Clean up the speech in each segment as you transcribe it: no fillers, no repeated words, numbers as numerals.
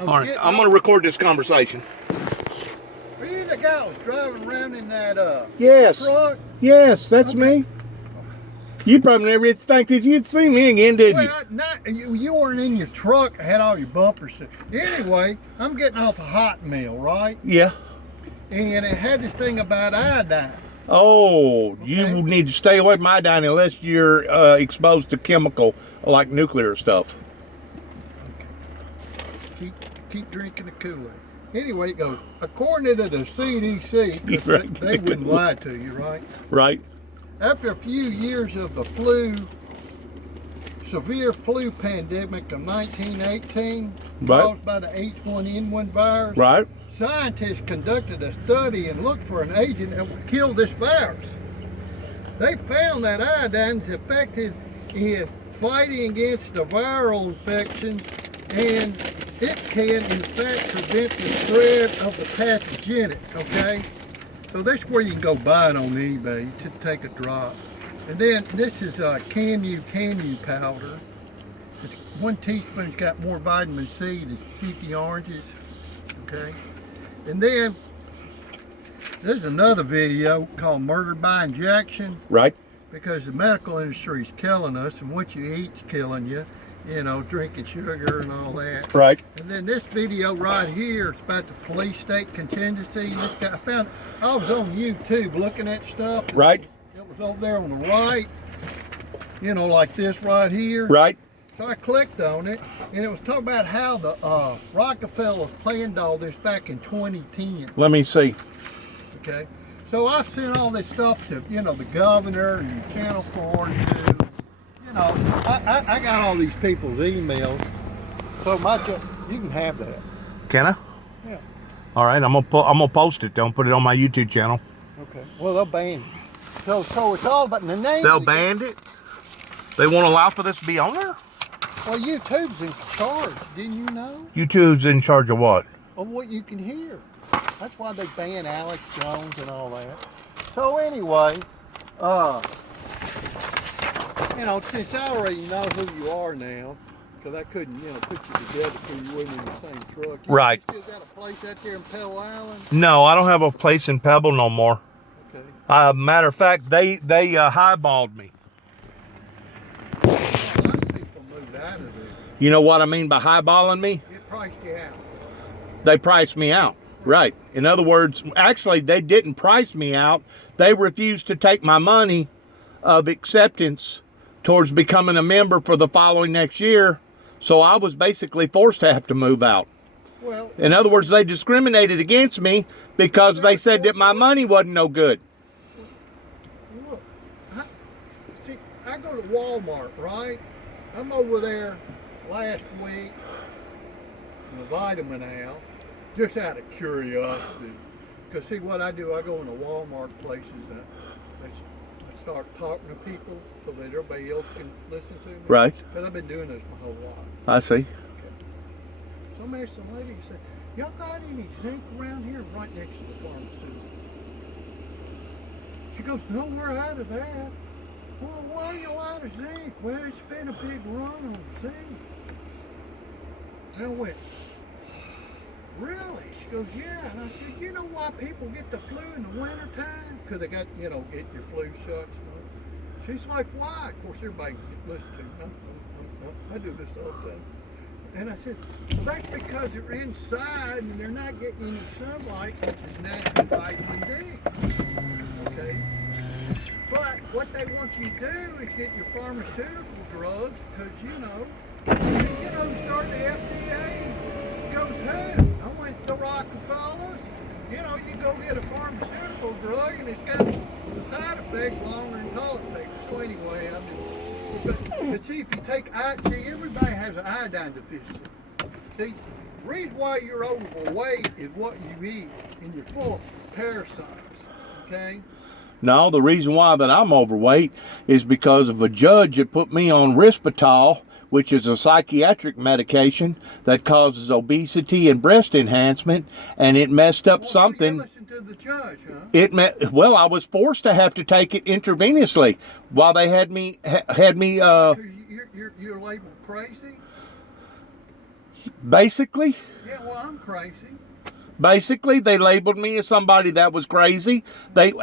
All right, I'm going to record this conversation. Are you the guy that was driving around in that Yes. truck? Yes, that's Okay. me. You probably never think that you'd see me again, did you? Well, you weren't in your truck. Had all your bumpers. Anyway, I'm getting off a hot meal, right? Yeah. And it had this thing about iodine. Oh, you Okay. need to stay away from iodine unless you're exposed to chemical, like nuclear stuff. Keep drinking the Kool-Aid. Anyway, it goes, according to the CDC, 'cause Right. they wouldn't lie to you, right? Right. After a few years of the severe flu pandemic of 1918, Right. caused by the H1N1 virus, Right. scientists conducted a study and looked for an agent that would kill this virus. They found that iodine is effective in fighting against the viral infections, and it can in fact prevent the spread of the pathogenic, okay? So this is where you can go buy it on eBay to take a drop. And then this is Camu powder. It's 1 teaspoon's got more vitamin C than 50 oranges, okay? And then there's another video called Murder by Injection, Right. because the medical industry is killing us, and what you eat's killing you. You know, drinking sugar and all that. Right. And then this video right here is about the police state contingency. And this guy, I was on YouTube looking at stuff. Right. It was over there on the right, you know, like this right here. Right. So I clicked on it, and it was talking about how the Rockefellers planned all this back in 2010. Let me see. Okay. So I've sent all this stuff to, you know, the governor and Channel 4 and you know, I got all these people's emails, so you can have that. Can I? Yeah. All right, I'm gonna post it. Don't put it on my YouTube channel. Okay. Well, they'll ban it. So it's all about the name. They'll ban it. They won't allow for this to be on there. Well, YouTube's in charge. Didn't you know? YouTube's in charge of what? Of what you can hear. That's why they ban Alex Jones and all that. So anyway, you know, since I already know who you are now, because I couldn't, you know, put you together so you weren't in the same truck. You Right. still got a place out there in Pell Island? No, I don't have a place in Pebble no more. Okay. Matter of fact, they highballed me. A lot of people moved out of there. You know what I mean by highballing me? It priced you out. They priced me out. Right. In other words, actually, they didn't price me out. They refused to take my money of acceptance towards becoming a member for the following next year. So I was basically forced to have to move out. Well, In other words, they discriminated against me because they said that my money wasn't no good. look, I go to Walmart, right? I'm over there last week in the vitamin aisle, just out of curiosity. Because see what I do, I go into Walmart places and I start talking to people so that everybody else can listen to me. Right. Because I've been doing this my whole life. I see. So I asked the lady, said, y'all got any zinc around here? Right next to the pharmaceutical. She goes, no, we're out of that. Well, why are you out of zinc? Well, it's been a big run on zinc. And I went, really? She goes, yeah. And I said, you know why people get the flu in the wintertime? Because they got, you know, get your flu shots. She's like, why? Of course, everybody listens to me. I do this all the time. And I said, well, that's because they're inside and they're not getting any sunlight, which is natural vitamin D. Okay? But what they want you to do is get your pharmaceutical drugs, because, you know, start the FDA goes, hey, I went to Rockefellers. You know, you go get a pharmaceutical drug and it's got the side effects longer than toilet paper. So anyway, but see, if you take everybody has an iodine deficiency. See, the reason why you're overweight is what you eat, and you're full of parasites. Okay. No, the reason why that I'm overweight is because of a judge that put me on Risperdal, which is a psychiatric medication that causes obesity and breast enhancement, and it messed up something. You listened to the judge, huh? Well, I was forced to have to take it intravenously while they had me. You're labeled crazy. Basically. Yeah, I'm crazy. Basically, they labeled me as somebody that was crazy. They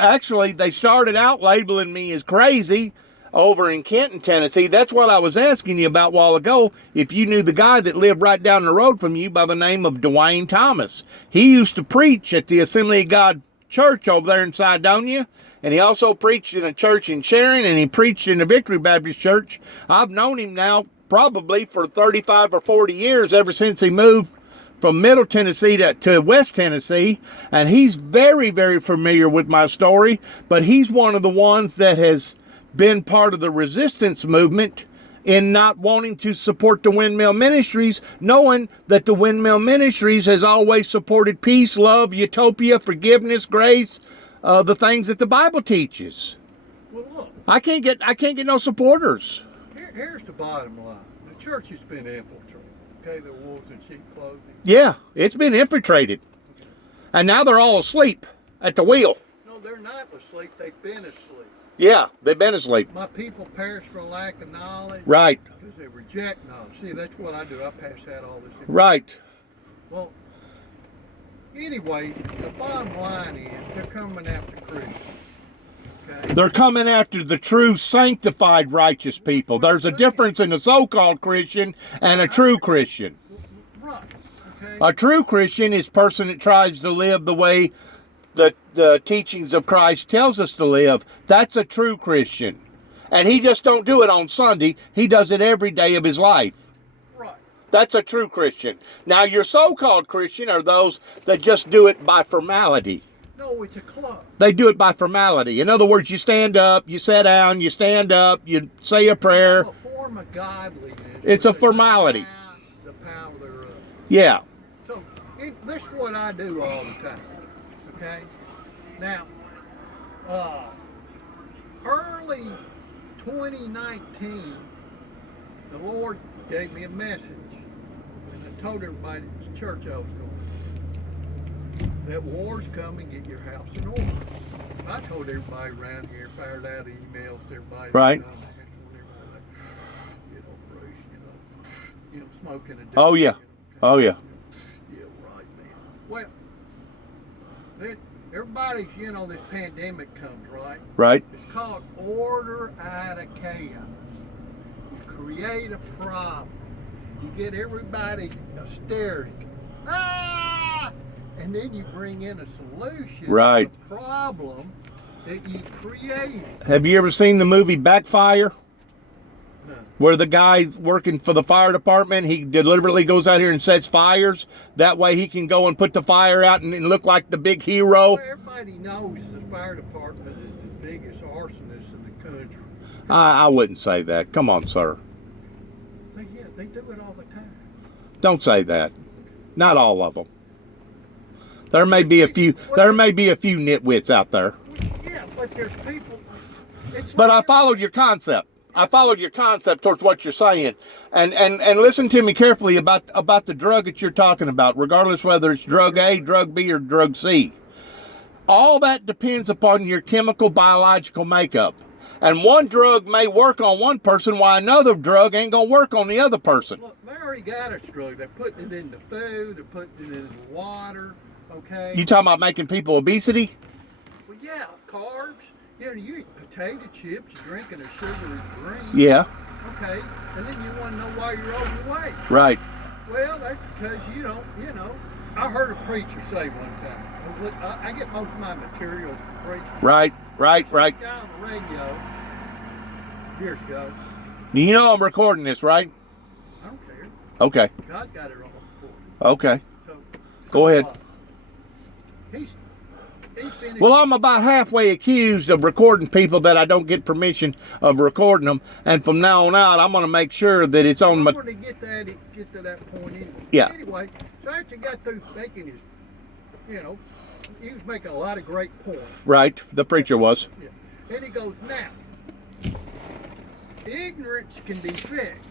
started out labeling me as crazy over in Kenton, Tennessee. That's what I was asking you about a while ago, if you knew the guy that lived right down the road from you by the name of Dwayne Thomas. He used to preach at the Assembly of God Church over there in Sidonia, and he also preached in a church in Sharon, and he preached in the Victory Baptist Church. I've known him now probably for 35 or 40 years, ever since he moved from Middle Tennessee to West Tennessee, and he's very, very familiar with my story, but he's one of the ones that has been part of the resistance movement in not wanting to support the Windmill Ministries, knowing that the Windmill Ministries has always supported peace, love, utopia, forgiveness, grace, the things that the Bible teaches. Well, look. I can't get no supporters. Here's the bottom line. The church has been infiltrated. Okay, the wolves in sheep clothing. Yeah, it's been infiltrated. And now they're all asleep at the wheel. No, they're not asleep. They've been asleep. Yeah, they've been asleep. My people perish for lack of knowledge. Right. Because they reject knowledge. See, that's what I do. I pass out all this information. Right. Well, anyway, the bottom line is they're coming after Christians. Okay? They're coming after the true sanctified righteous people. There's a difference in a so-called Christian and a true Christian. Right. Okay? A true Christian is a person that tries to live the way the teachings of Christ tells us to live. That's a true Christian. And he just don't do it on Sunday. He does it every day of his life. Right. That's a true Christian. Now, your so-called Christian are those that just do it by formality. No, it's a club. They do it by formality. In other words, you stand up, you sit down, you stand up, you say a prayer. It's a form of godliness. It's a formality. The power thereof. Yeah. So, this is what I do all the time. Okay? Now, early 2019, the Lord gave me a message. And I told everybody at the church I was going. That war's coming, get your house in order. I told everybody around here, fired out emails to everybody. Right. Bruce, smoking a Oh, yeah. Oh, yeah. Yeah, right, man. Well, everybody's, this pandemic comes, right? Right. It's called order out of chaos. You create a problem. You get everybody hysteric. Ah! And then you bring in a solution Right. to the problem that you created. Have you ever seen the movie Backfire? No. Where the guy working for the fire department, he deliberately goes out here and sets fires. That way he can go and put the fire out and look like the big hero. Well, everybody knows the fire department is the biggest arsonist in the country. I wouldn't say that. Come on, sir. They do it all the time. Don't say that. Not all of them. There may be a few. There may be a few nitwits out there. Yeah, but there's people. But I followed your concept. I followed your concept towards what you're saying, and listen to me carefully about the drug that you're talking about, regardless whether it's drug A, drug B, or drug C. All that depends upon your chemical biological makeup. And one drug may work on one person while another drug ain't gonna work on the other person. Look, they already got a drug. They're putting it in the food. They're putting it in the water. Okay. You talking about making people obesity? Well, yeah, carbs. You eat potato chips. You're drinking a sugary drink. Yeah. Okay. And then you want to know why you're overweight. Right. Well, that's because you don't. I heard a preacher say one time. I get most of my materials from preachers. Right. This guy on the radio years ago. You know I'm recording this, right? I don't care. Okay. God got it all recorded. Okay. So Go ahead. He finished. Well, I'm about halfway accused of recording people that I don't get permission of recording them, and from now on out, I'm going to make sure that it's on my. I'm going to get to that point anyway. Yeah. Anyway, so after he got through making his, he was making a lot of great points. Right, the preacher was. Yeah. And he goes, now, ignorance can be fixed,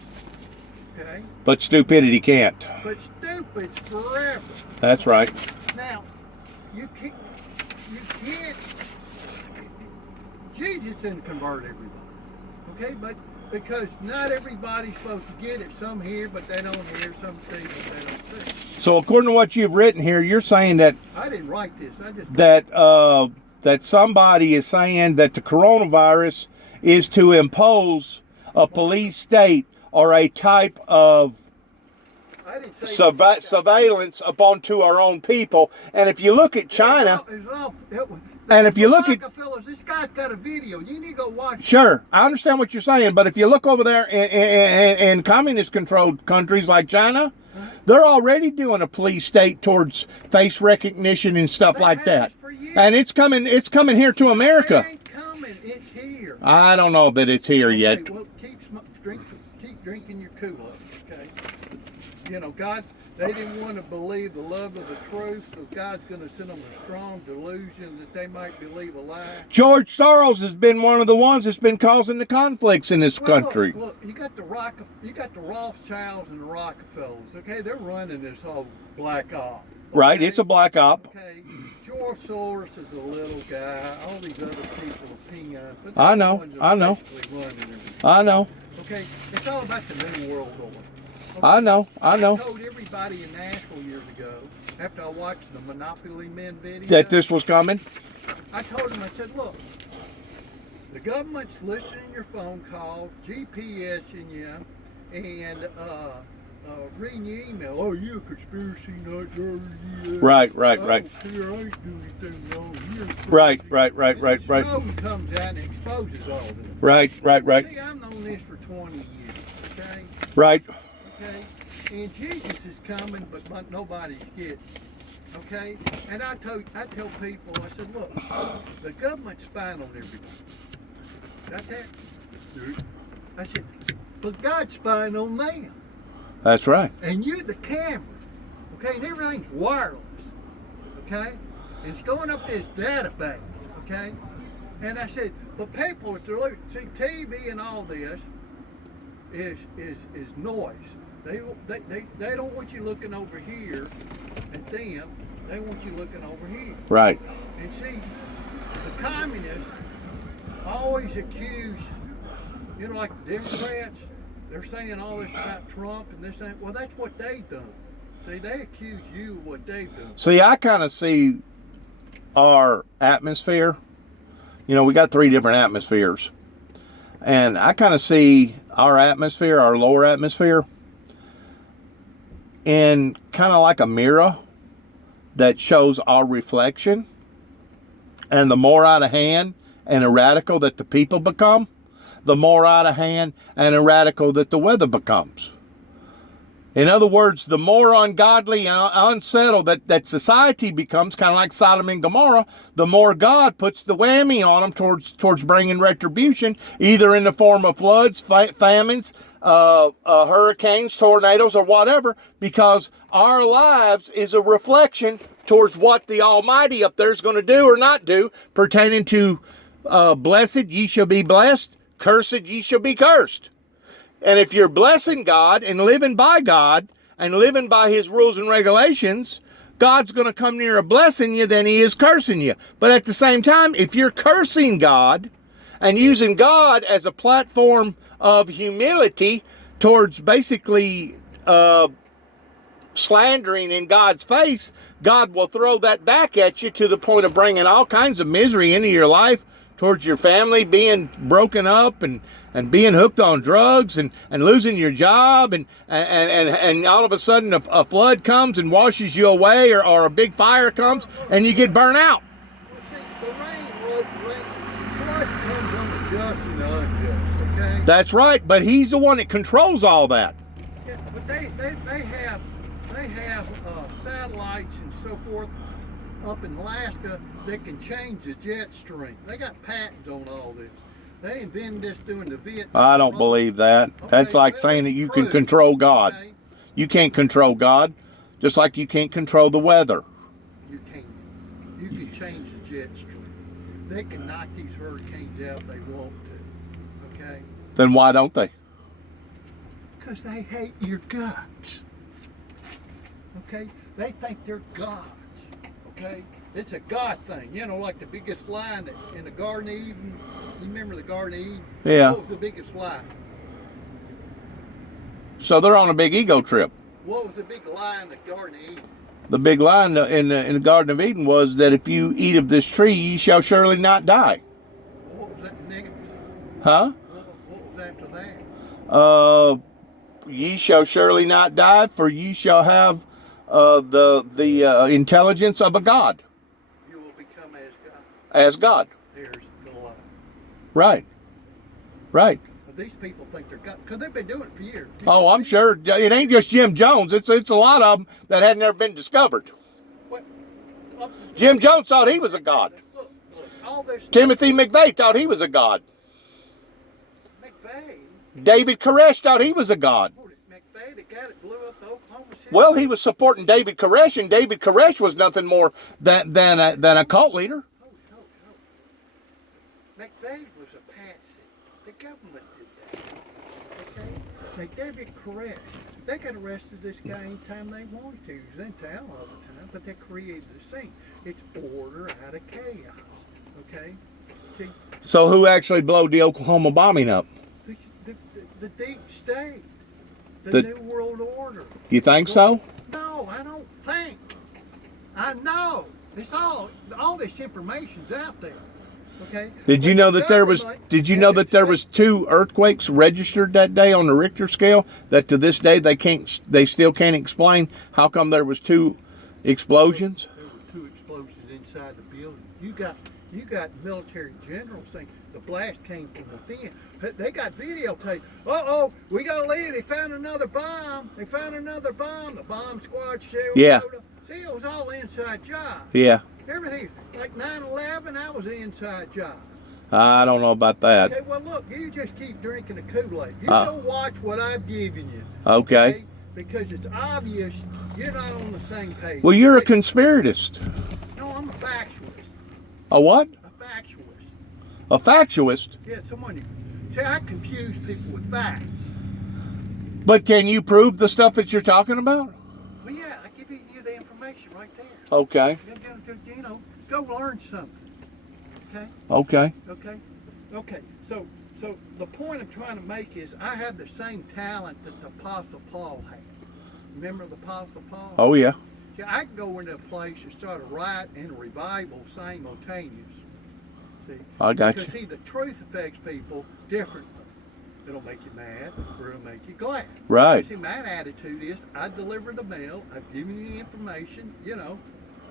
okay? But stupidity can't. But stupid's forever. That's right. Now, you can't, Jesus didn't convert everybody, okay? But because not everybody's supposed to get it. Some hear, but they don't hear. Some see, but they don't see. So according to what you've written here, you're saying that I didn't write this. I just that somebody is saying that the coronavirus is to impose a police state or a type of I didn't say surveillance upon to our own people. And if you look at China, and if you look at Rockefellers, this guy's got a video. You need to go watch it. Sure, I understand what you're saying, but if you look over there in communist-controlled countries like China, they're already doing a police state towards face recognition and stuff like that. And it's coming here to America. It ain't coming. It's here. I don't know that it's here yet. Well, keep drinking your Kool-Aid, okay? You know, God, they didn't want to believe the love of the truth, so God's going to send them a strong delusion that they might believe a lie. George Soros has been one of the ones that's been causing the conflicts in this country. Look, you got the Rothschilds and the Rockefellers, okay? They're running this whole black op. Okay? Right, it's a black op. Okay, George Soros is a little guy. All these other people are peanuts. But I know. I know. Okay, it's all about the new world order. Okay? I know. I told everybody in Nashville years ago, after I watched the Monopoly Men video, That this was coming? I told them, I said, look, the government's listening to your phone calls, GPSing you, and reading your email. Oh, you're a conspiracy nut. Right. I don't care, I ain't doing anything wrong. You're Right. Snowden comes out and exposes all this. Right. See, I've known this for 20 years, okay? Right. Okay? And Jesus is coming, but nobody's getting. Okay? And I tell people, I said, look, the government's spying on everybody. Got that? Dude. I said, but God's spying on them. That's right. And you're the camera. Okay? And everything's wireless. Okay? And it's going up this database. Okay? And I said, but people, if they're looking, see, TV and all this is noise. They don't want you looking over here at them. They want you looking over here. Right. And see, the communists always accuse, you know, like the Democrats, they're saying all this about Trump and this and that. Well, that's what they've done. See, they accuse you of what they've done. See, I kind of see our atmosphere. You know, we got 3 different atmospheres. And I kind of see our atmosphere, our lower atmosphere, in kind of like a mirror that shows our reflection. And the more out of hand and erratical that the people become, the more out of hand and erratical that the weather becomes. In other words, the more ungodly and unsettled that society becomes, kind of like Sodom and Gomorrah, the more God puts the whammy on them towards bringing retribution, either in the form of floods, famines, hurricanes, tornadoes, or whatever, because our lives is a reflection towards what the Almighty up there is going to do or not do, pertaining to blessed ye shall be blessed, cursed ye shall be cursed. And if you're blessing God and living by God and living by His rules and regulations, God's going to come nearer blessing you than He is cursing you. But at the same time, if you're cursing God and using God as a platform of humility towards basically slandering in God's face, God will throw that back at you to the point of bringing all kinds of misery into your life, towards your family being broken up and being hooked on drugs and losing your job and all of a sudden a flood comes and washes you away, or a big fire comes and you get burnt out. Well, see, the rain, flood comes on the just and the unjust, okay? That's right, but He's the one that controls all that. Yeah, but they have satellites and so forth up in Alaska that can change the jet stream. They got patents on all this. They invented this during the Vietnam. I don't believe that. Okay, That's like well, saying that it's you true. can control God. Okay? You can't control God, just like you can't control the weather. You can't. You can change the jet stream. They can knock these hurricanes out if they want to. Okay? Then why don't they? Because they hate your guts. Okay? They think they're gods. Okay? It's a God thing. You know, like the biggest lie in the Garden of Eden. You remember the Garden of Eden? Yeah. What was the biggest lie? So they're on a big ego trip. What was the big lie in the Garden of Eden? The big lie in the Garden of Eden was that if you eat of this tree, ye shall surely not die. What was that next? Huh? What was after that? Ye shall surely not die, for ye shall have the intelligence of a god. You will become as God. As God. There's the lie. Right. Right. But these people think they're God because they've been doing it for years. Oh, I'm sure it ain't just Jim Jones. It's a lot of them that had never been discovered. What? Jim Jones thought he was a god. Look, all this. Timothy McVeigh thought he was a god. McVeigh. David Koresh thought he was a god. McVeigh, the guy that blew up the Oklahoma City. Well, he was supporting David Koresh, and David Koresh was nothing more than a cult leader. McVeigh was a patsy. The government did that. Okay? Now, David Koresh, they got arrested this guy anytime they wanted to. He was in town all the time, but they created the scene. It's order out of chaos. Okay? See, So who actually blowed the Oklahoma bombing up? the deep state. The New World Order. You think so? No, I don't think. I know. It's all this information's out there. Okay. Did you know that there was? Did you know that there was 2 earthquakes registered that day on the Richter scale? That to this day they still can't explain how come there was 2 explosions. There were 2 explosions inside the building. You got military generals saying the blast came from within. They got videotape. We got to leave. They found another bomb. The bomb squad showed. Yeah. See, it was all inside job. Yeah. Everything, like 9/11, that was an inside job. I don't know about that. Okay, well, look, you just keep drinking the Kool-Aid. You go watch what I've given you. Okay. Because it's obvious you're not on the same page. Well, you're a conspiratist. No, I'm a factualist. A what? A factualist. A factualist? Yeah, someone. See, I confuse people with facts. But can you prove the stuff that you're talking about? Well, yeah, I give you the information right there. Okay. You know, go learn something. Okay? Okay. Okay. So the point I'm trying to make is I have the same talent that the Apostle Paul had. Remember the Apostle Paul? Oh, yeah. See, I can go into a place and start a riot and a revival simultaneous. See? I got because, you. see, the truth affects people differently. It'll make you mad or it'll make you glad. Right. See, my attitude is I deliver the mail, I've given you the information, you know,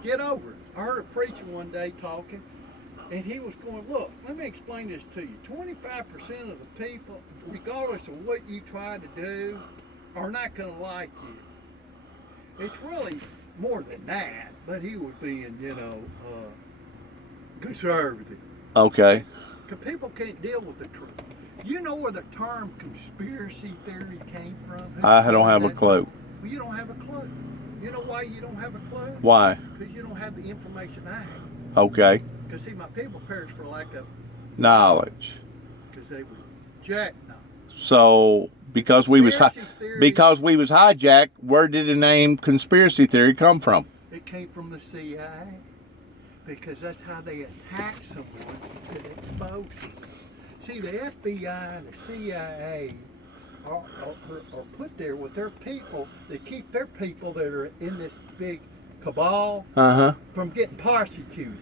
get over it. I heard a preacher one day talking, and he was going, look, let me explain this to you. 25% of the people, regardless of what you try to do, are not going to like you. It's really more than that, but he was being, conservative. Okay. Because people can't deal with the truth. You know where the term conspiracy theory came from? I don't have a clue. Well, you don't have a clue. You know why you don't have a clue? Why? Because you don't have the information I have. Okay. Because, see, my people perished for lack of knowledge. Because they were jacked. So, because we was hijacked, where did the name conspiracy theory come from? It came from the CIA. Because that's how they attack someone to expose them. See, the FBI and the CIA are put there with their people. They keep their people that are in this big cabal from getting persecuted.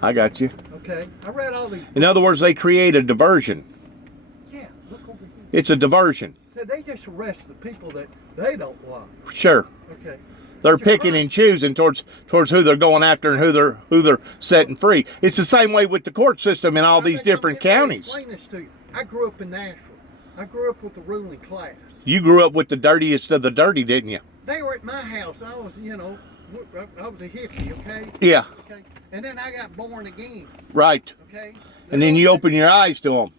I got you. Okay? I read all these books. In other words, they create a diversion. Yeah, look over here. It's a diversion. So they just arrest the people that they don't like. Sure. Okay. They're picking and choosing towards who they're going after and who they're setting free. It's the same way with the court system in all these different counties. Explain this to you. I grew up in Nashville. I grew up with the ruling class. You grew up with the dirtiest of the dirty, didn't you? They were at my house. I was, I was a hippie, okay? Yeah. Okay. And then I got born again. Right. Okay. And then you open your eyes to them.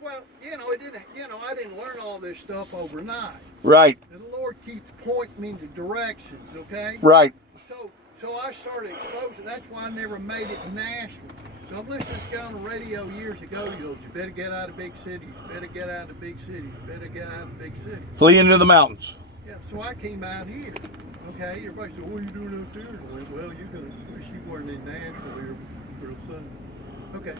Well, I didn't learn all this stuff overnight. Right. And the Lord keeps pointing me into directions, okay? Right. So I started exposing. That's why I never made it in Nashville. So I'm listening to this guy on the radio years ago. He goes, you better get out of big cities. You better get out of big cities. You better get out of big cities. Flee into the mountains. Yeah, so I came out here. Okay, everybody said, what are you doing out there? I went, well, you're going to wish you weren't in Nashville here for the sun. Okay,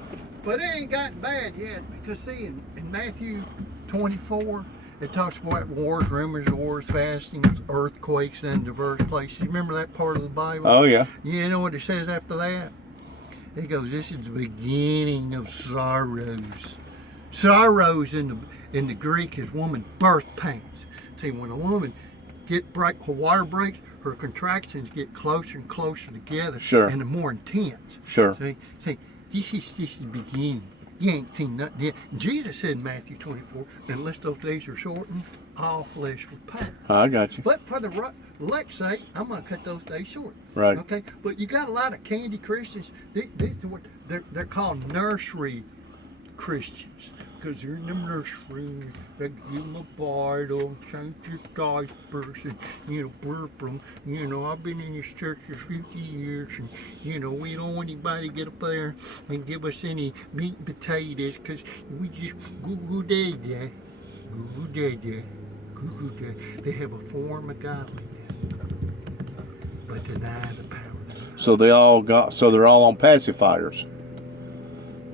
but it ain't gotten bad yet because see, in Matthew 24, it talks about wars, rumors of wars, fastings, earthquakes, and diverse places. You remember that part of the Bible? Oh, yeah. You know what it says after that? It goes, this is the beginning of sorrows. Sorrows in the Greek is woman birth pains. See, when a woman her water breaks, her contractions get closer and closer together. Sure. And the more intense. Sure. See, this is the beginning. You ain't seen nothing yet. Jesus said in Matthew 24, unless those days are shortened, all flesh will pass. I got you. But for the elect's sake, I'm going to cut those days short. Right. Okay? But you got a lot of candy Christians. They're called nursery Christians. Because they're in the nursery, they give them a bottle, change your diapers, and, burp them. I've been in this church for 50 years, and, we don't want anybody to get up there and give us any meat and potatoes, because we just goo-goo dada, goo-goo dada, goo-goo dada. They have a form of godliness, but deny the power of God. So they're all on pacifiers.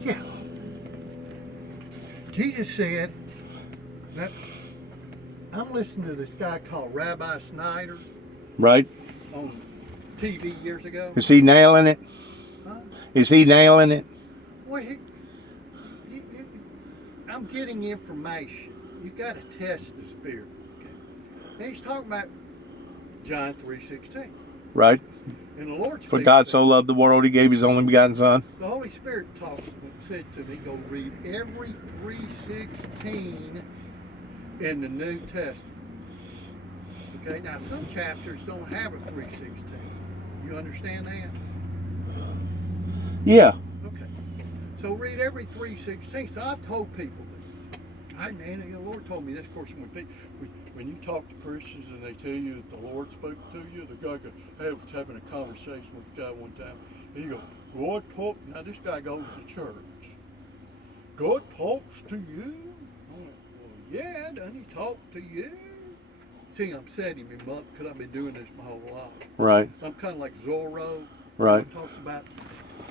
Yeah. Jesus said that I'm listening to this guy called Rabbi Snyder Right. on TV years ago. Is he nailing it? Huh? Is he nailing it? Well, I'm getting information. You got to test the spirit. Okay? And he's talking about John 3:16. Right. And the Lord For speaks God to- so loved the world, he gave his only begotten Son. The Holy Spirit said to me, go read every 3:16 in the New Testament. Okay, now some chapters don't have a 3:16. You understand that? Yeah. Okay. So read every 3:16. So I've told people that. The Lord told me this. Of course, when you talk to Christians and they tell you that the Lord spoke to you, the guy was having a conversation with the guy one time, and he goes, God talk. Now this guy goes to church. God talks to you? I'm like, well, yeah, doesn't he talk to you? See, I'm setting him up because I've been doing this my whole life. Right. I'm kind of like Zorro. Right. He talks about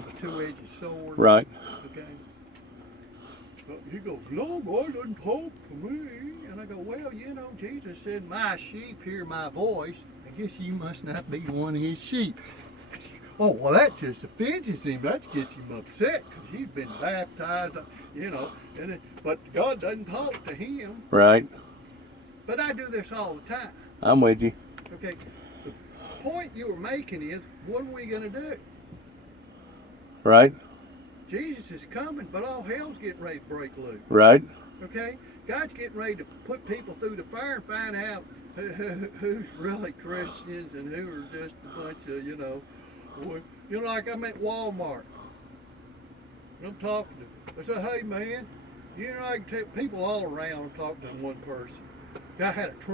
a two-edged sword. Right. Okay. But he goes, no, God doesn't talk to me. And I go, well, Jesus said, my sheep hear my voice. I guess you must not be one of his sheep. Oh, well, that just offends him. That gets him upset because he's been baptized, but God doesn't talk to him. Right. But I do this all the time. I'm with you. Okay. The point you were making is, what are we going to do? Right. Jesus is coming, but all hell's getting ready to break loose. Right. Okay? God's getting ready to put people through the fire and find out who's really Christians and who are just a bunch of, like I'm at Walmart. And I'm talking to them. I said, hey man, I can tell people all around. I'm talking to one person. Guy had a Trump